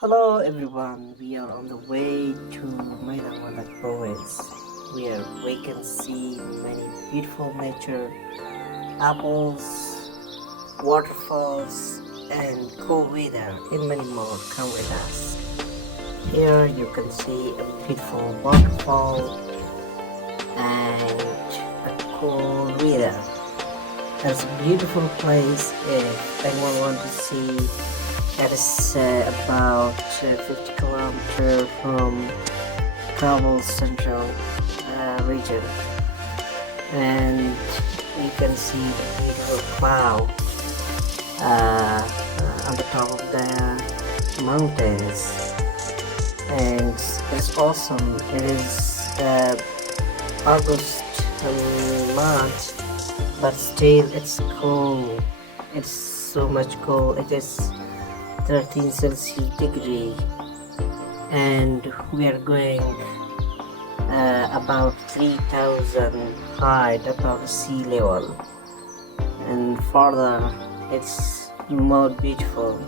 Hello everyone, we are on the way to Maidan Wardak Province where we can see many beautiful nature, apples, waterfalls and cool weather and many more. Come with us. Here you can see a beautiful waterfall and a cool weather. It's a beautiful place if anyone wants to see. It is about 50 kilometers from Kabul central region, and you can see the beautiful cloud on the top of the mountains, and it's awesome. It is August month, but still it's cold. It's so much cold. It is 13 Celsius degree, and we are going about 3,000 height above sea level, and further it's more beautiful.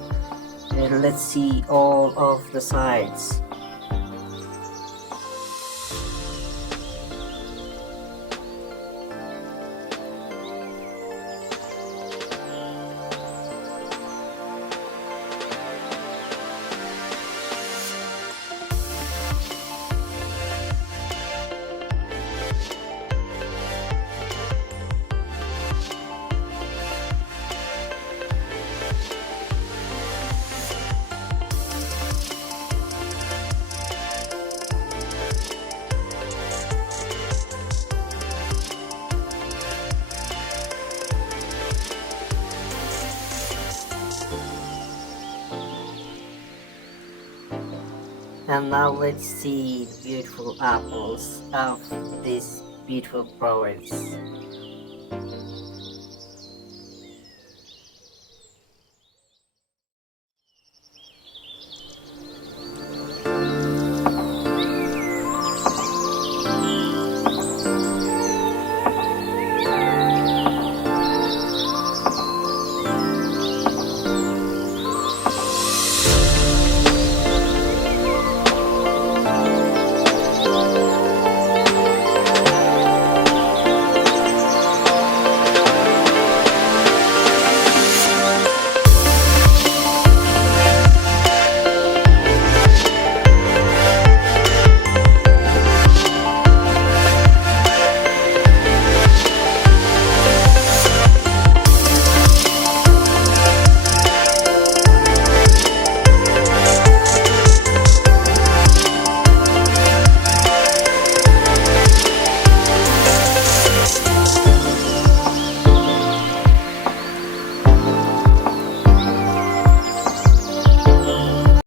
And let's see all of the sides. And now let's see the beautiful apples of this beautiful province.